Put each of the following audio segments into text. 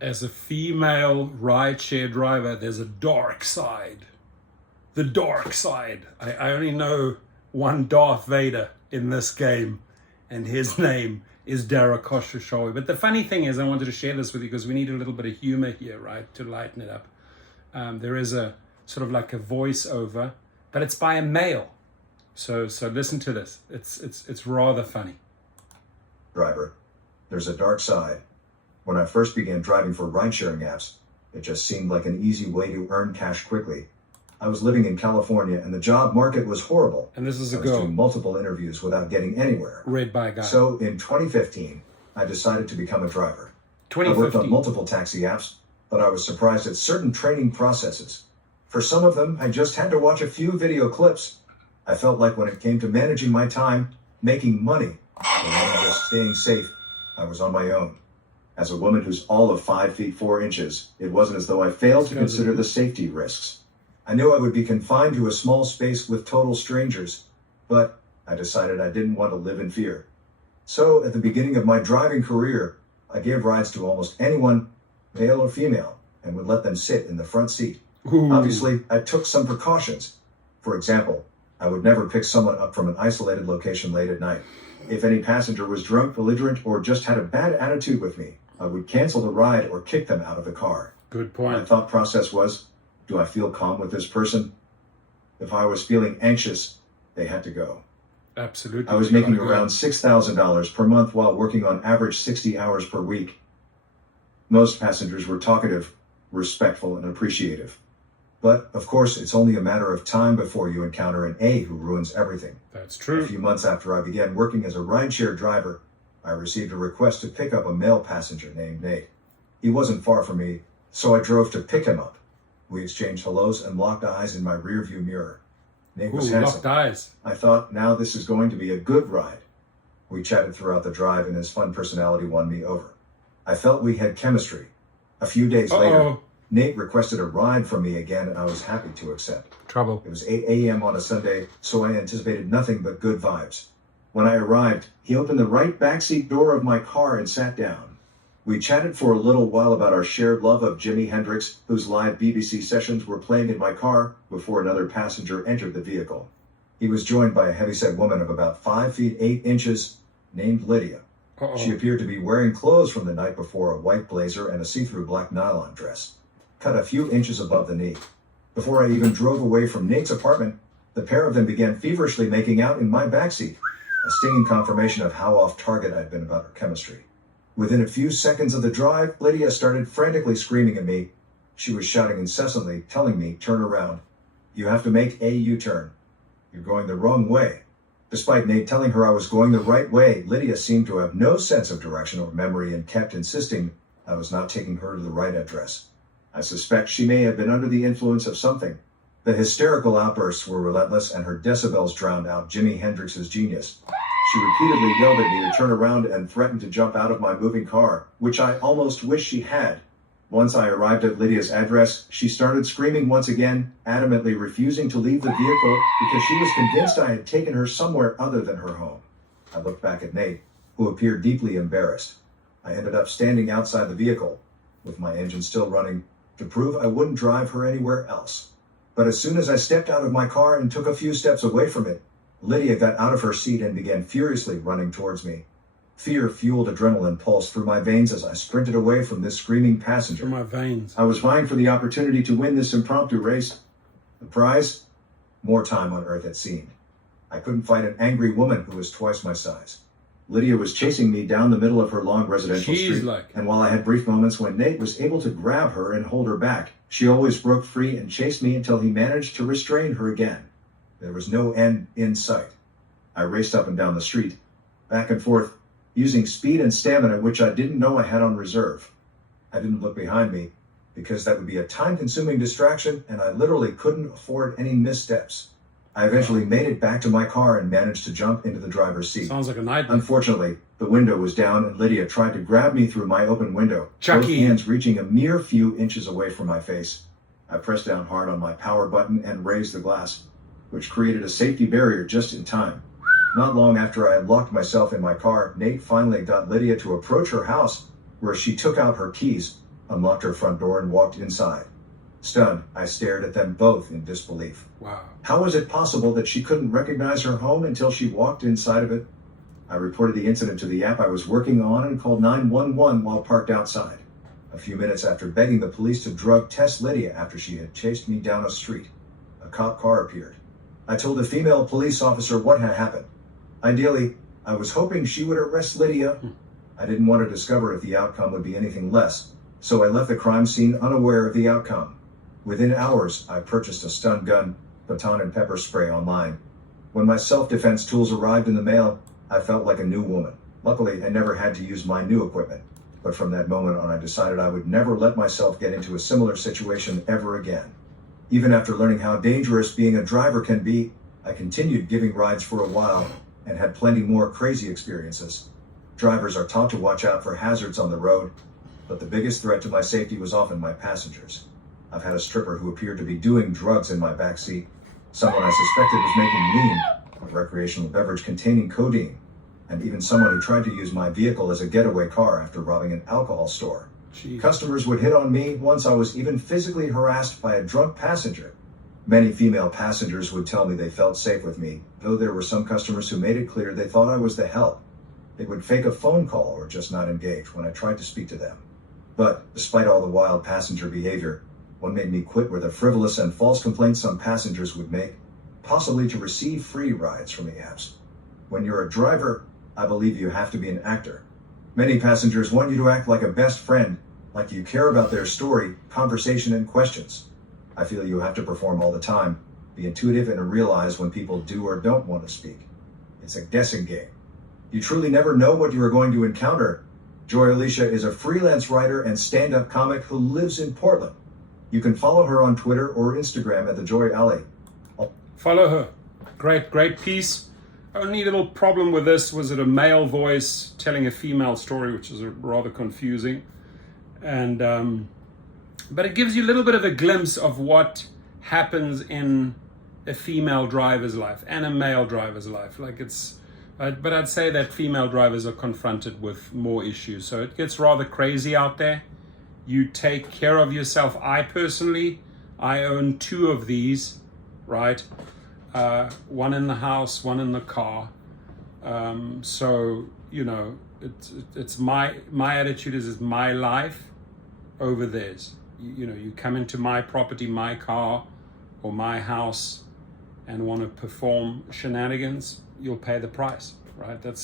As a female rideshare driver, there's a dark side. The dark side. I only know one Darth Vader in this game, and his name is Dara Khosrowshahi. But the funny thing is, I wanted to share this with you because we need a little bit of humor here, right, to lighten it up. There is a sort of like a voiceover, but it's by a male. So listen to this. It's rather funny. Driver, there's a dark side. When I first began driving for ride-sharing apps, it just seemed like an easy way to earn cash quickly. I was living in California and the job market was horrible. And this is a I was girl. doing multiple interviews without getting anywhere. Read by a guy. So in 2015, I decided to become a driver. I 2015. worked on multiple taxi apps, but I was surprised at certain training processes. For some of them, I just had to watch a few video clips. I felt like when it came to managing my time, making money, and just staying safe, I was on my own. As a woman who's all of 5 feet 4 inches, it wasn't as though I failed to consider the safety risks. I knew I would be confined to a small space with total strangers, but I decided I didn't want to live in fear. So at the beginning of my driving career, I gave rides to almost anyone, male or female, and would let them sit in the front seat. Ooh. Obviously, I took some precautions. For example, I would never pick someone up from an isolated location late at night. If any passenger was drunk, belligerent, or just had a bad attitude with me, I would cancel the ride or kick them out of the car. Good My point. thought process was, do I feel calm with this person? If I was feeling anxious, they had to go. Absolutely. I was You making gotta go. around $6,000 per month while working on average 60 hours per week. Most passengers were talkative, respectful, and appreciative. But, of course, it's only a matter of time before you encounter an A who ruins everything. That's A true. few months after I began working as a rideshare driver, I received a request to pick up a male passenger named Nate. He wasn't far from me, so I drove to pick him up. We exchanged hellos and locked eyes in my rearview mirror. Nate was Ooh, handsome. locked eyes. I thought, now this is going to be a good ride. We chatted throughout the drive and his fun personality won me over. I felt we had chemistry. A few days later, Uh-oh. Nate requested a ride from me again and I was happy to accept. Trouble. It was 8 a.m. on a Sunday, so I anticipated nothing but good vibes. When I arrived, he opened the right backseat door of my car and sat down. We chatted for a little while about our shared love of Jimi Hendrix, whose live BBC sessions were playing in my car, before another passenger entered the vehicle. He was joined by a heavyset woman of about 5 feet 8 inches, named Lydia. Uh-oh. She appeared to be wearing clothes from the night before, a white blazer and a see-through black nylon dress, cut a few inches above the knee. Before I even drove away from Nate's apartment, the pair of them began feverishly making out in my backseat, a stinging confirmation of how off target I'd been about our chemistry. Within a few seconds of the drive, Lydia started frantically screaming at me. She was shouting incessantly, telling me, turn around. You have to make a U-turn. You're going the wrong way. Despite Nate telling her I was going the right way, Lydia seemed to have no sense of direction or memory and kept insisting I was not taking her to the right address. I suspect she may have been under the influence of something. The hysterical outbursts were relentless and her decibels drowned out Jimi Hendrix's genius. She repeatedly yelled at me to turn around and threatened to jump out of my moving car, which I almost wish she had. Once I arrived at Lydia's address, she started screaming once again, adamantly refusing to leave the vehicle because she was convinced I had taken her somewhere other than her home. I looked back at Nate, who appeared deeply embarrassed. I ended up standing outside the vehicle, with my engine still running, to prove I wouldn't drive her anywhere else. But as soon as I stepped out of my car and took a few steps away from it, Lydia got out of her seat and began furiously running towards me. Fear fueled adrenaline pulsed through my veins as I sprinted away from this screaming passenger. Through my veins. I was vying for the opportunity to win this impromptu race. The prize? More time on Earth, it seemed. I couldn't fight an angry woman who was twice my size. Lydia was chasing me down the middle of her long residential street, and while I had brief moments when Nate was able to grab her and hold her back, she always broke free and chased me until he managed to restrain her again. There was no end in sight. I raced up and down the street, back and forth, using speed and stamina which I didn't know I had on reserve. I didn't look behind me, because that would be a time-consuming distraction and I literally couldn't afford any missteps. I eventually made it back to my car and managed to jump into the driver's seat. Sounds like a nightmare. Unfortunately, the window was down and Lydia tried to grab me through my open window, both hands reaching a mere few inches away from my face. I pressed down hard on my power button and raised the glass, which created a safety barrier just in time. Not long after I had locked myself in my car, Nate finally got Lydia to approach her house, where she took out her keys, unlocked her front door, and walked inside. Stunned, I stared at them both in disbelief. Wow. How was it possible that she couldn't recognize her home until she walked inside of it? I reported the incident to the app I was working on and called 911 while parked outside. A few minutes after begging the police to drug test Lydia after she had chased me down a street, a cop car appeared. I told a female police officer what had happened. Ideally, I was hoping she would arrest Lydia. I didn't want to discover if the outcome would be anything less, so I left the crime scene unaware of the outcome. Within hours, I purchased a stun gun, baton, and pepper spray online. When my self-defense tools arrived in the mail, I felt like a new woman. Luckily, I never had to use my new equipment. But from that moment on, I decided I would never let myself get into a similar situation ever again. Even after learning how dangerous being a driver can be, I continued giving rides for a while and had plenty more crazy experiences. Drivers are taught to watch out for hazards on the road, but the biggest threat to my safety was often my passengers. I've had a stripper who appeared to be doing drugs in my backseat, someone I suspected was making lean, a recreational beverage containing codeine, and even someone who tried to use my vehicle as a getaway car after robbing an alcohol store. Jeez. Customers would hit on me. Once I was even physically harassed by a drunk passenger. Many female passengers would tell me they felt safe with me, though there were some customers who made it clear they thought I was the help. They would fake a phone call or just not engage when I tried to speak to them. But despite all the wild passenger behavior, what made me quit were the frivolous and false complaints some passengers would make, possibly to receive free rides from the apps. When you're a driver, I believe you have to be an actor. Many passengers want you to act like a best friend, like you care about their story, conversation, and questions. I feel you have to perform all the time, be intuitive, and realize when people do or don't want to speak. It's a guessing game. You truly never know what you are going to encounter. Joy Alicia is a freelance writer and stand-up comic who lives in Portland. You can follow her on Twitter or Instagram at The Joy Alley. Follow her. Great piece. Only little problem with this was it a male voice telling a female story, which is rather confusing. And but it gives you a little bit of a glimpse of what happens in a female driver's life and a male driver's life. But I'd say that female drivers are confronted with more issues. So it gets rather crazy out there. You take care of yourself. I own 2 of these, right? One in the house, one in the car. So, you know, it's my attitude is it's my life over theirs. You know, you come into my property, my car or my house and want to perform shenanigans, you'll pay the price, right? I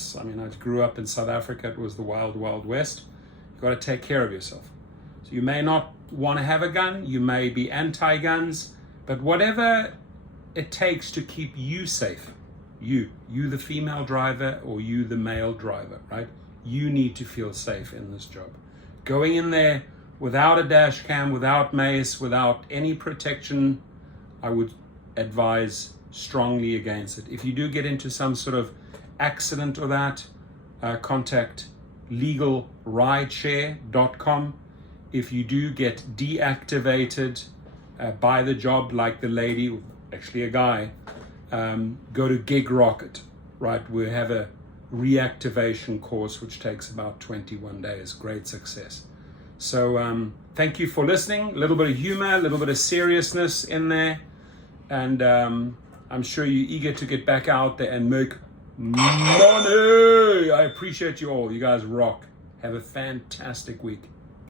grew up in South Africa. It was the wild, wild west. You've got to take care of yourself. So you may not want to have a gun. You may be anti-guns, but whatever it takes to keep you safe, you the female driver or you the male driver, right? You need to feel safe in this job. Going in there without a dash cam, without mace, without any protection, I would advise strongly against it. If you do get into some sort of accident or that, contact legalrideshare.com. If you do get deactivated by the job, like the lady, actually a guy, go to Gig Rocket, right? We have a reactivation course which takes about 21 days. Great success. So thank you for listening. A little bit of humor, a little bit of seriousness in there, and I'm sure you're eager to get back out there and make money. I appreciate you all. You guys rock. Have a fantastic week.